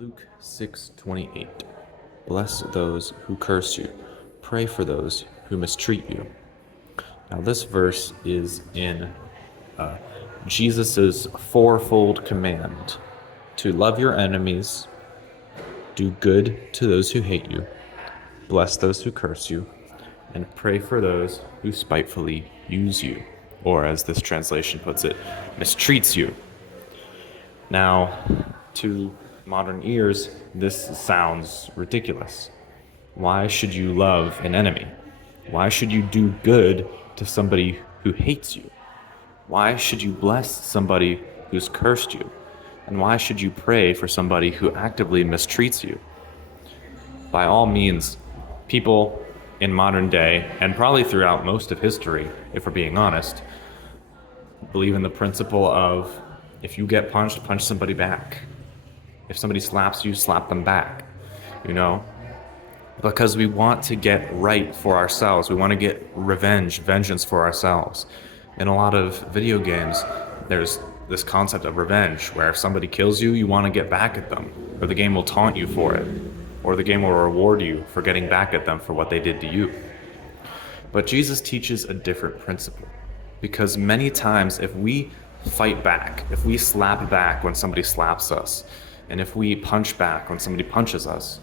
Luke 6:28. Bless those who curse you. Pray for those who mistreat you. Now, this verse is in Jesus' fourfold command to love your enemies, do good to those who hate you, bless those who curse you, and pray for those who spitefully use you, or as this translation puts it, mistreats you. Now, to modern ears, this sounds ridiculous. Why should you love an enemy? Why should you do good to somebody who hates you? Why should you bless somebody who's cursed you? And why should you pray for somebody who actively mistreats you? By all means, people in modern day, and probably throughout most of history, if we're being honest, believe in the principle of if you get punched, punch somebody back. If somebody slaps you, slap them back, because we want to get right for ourselves. We want to get vengeance for ourselves. In a lot of video games, there's this concept of revenge, where if somebody kills you, you want to get back at them, or the game will taunt you for it, or the game will reward you for getting back at them for what they did to you. But Jesus teaches a different principle, because many times if we fight back, if we slap back when somebody slaps us, and if we punch back when somebody punches us,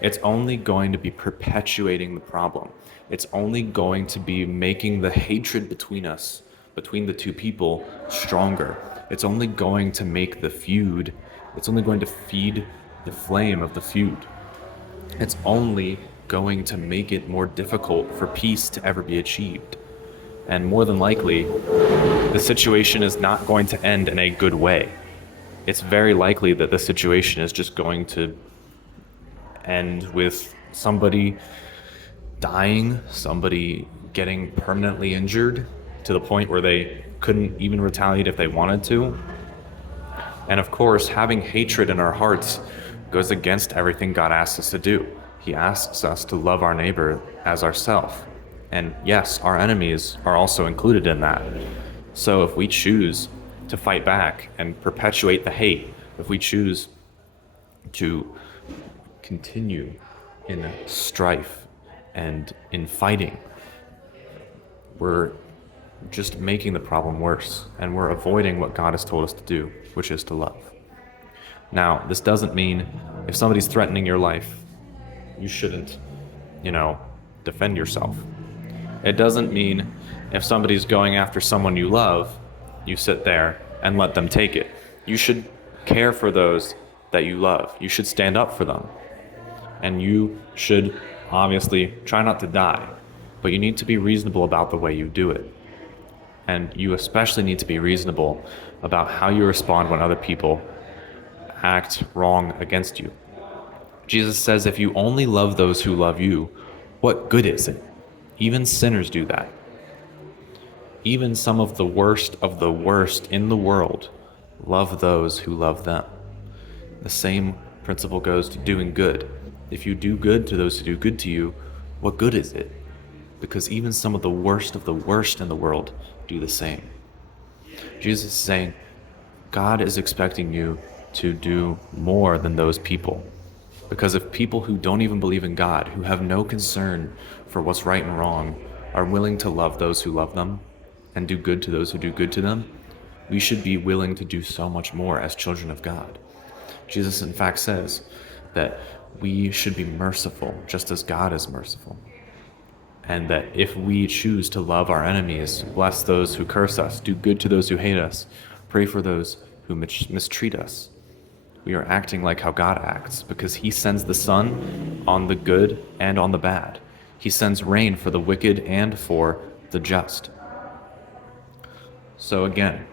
it's only going to be perpetuating the problem. It's only going to be making the hatred between us, between the two people, stronger. It's only going to make the feud, it's only going to feed the flame of the feud. It's only going to make it more difficult for peace to ever be achieved. And more than likely, the situation is not going to end in a good way. It's very likely that the situation is just going to end with somebody dying, somebody getting permanently injured to the point where they couldn't even retaliate if they wanted to. And of course, having hatred in our hearts goes against everything God asks us to do. He asks us to love our neighbor as ourselves. And yes, our enemies are also included in that. So if we choose to fight back and perpetuate the hate, if we choose to continue in strife and in fighting, we're just making the problem worse, and we're avoiding what God has told us to do, which is to love. Now, this doesn't mean if somebody's threatening your life, you shouldn't, defend yourself. It doesn't mean if somebody's going after someone you love, you sit there and let them take it. You should care for those that you love. You should stand up for them. And you should obviously try not to die, but you need to be reasonable about the way you do it. And you especially need to be reasonable about how you respond when other people act wrong against you. Jesus says, if you only love those who love you, what good is it? Even sinners do that. Even some of the worst in the world love those who love them. The same principle goes to doing good. If you do good to those who do good to you, what good is it? Because even some of the worst in the world do the same. Jesus is saying, God is expecting you to do more than those people. Because if people who don't even believe in God, who have no concern for what's right and wrong, are willing to love those who love them and do good to those who do good to them, we should be willing to do so much more as children of God. Jesus, in fact, says that we should be merciful just as God is merciful. And that if we choose to love our enemies, bless those who curse us, do good to those who hate us, pray for those who mistreat us, we are acting like how God acts, because He sends the sun on the good and on the bad. He sends rain for the wicked and for the just. So again,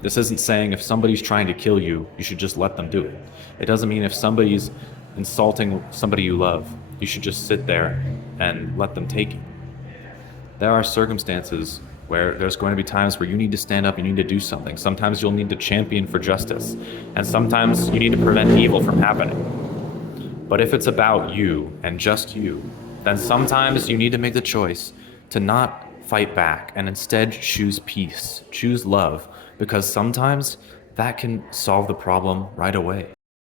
this isn't saying if somebody's trying to kill you, you should just let them do it. It doesn't mean if somebody's insulting somebody you love, you should just sit there and let them take it. There are circumstances where there's going to be times where you need to stand up, you need to do something. Sometimes you'll need to champion for justice, and sometimes you need to prevent evil from happening. But if it's about you and just you, then sometimes you need to make the choice to not fight back and instead choose peace, choose love, because sometimes that can solve the problem right away.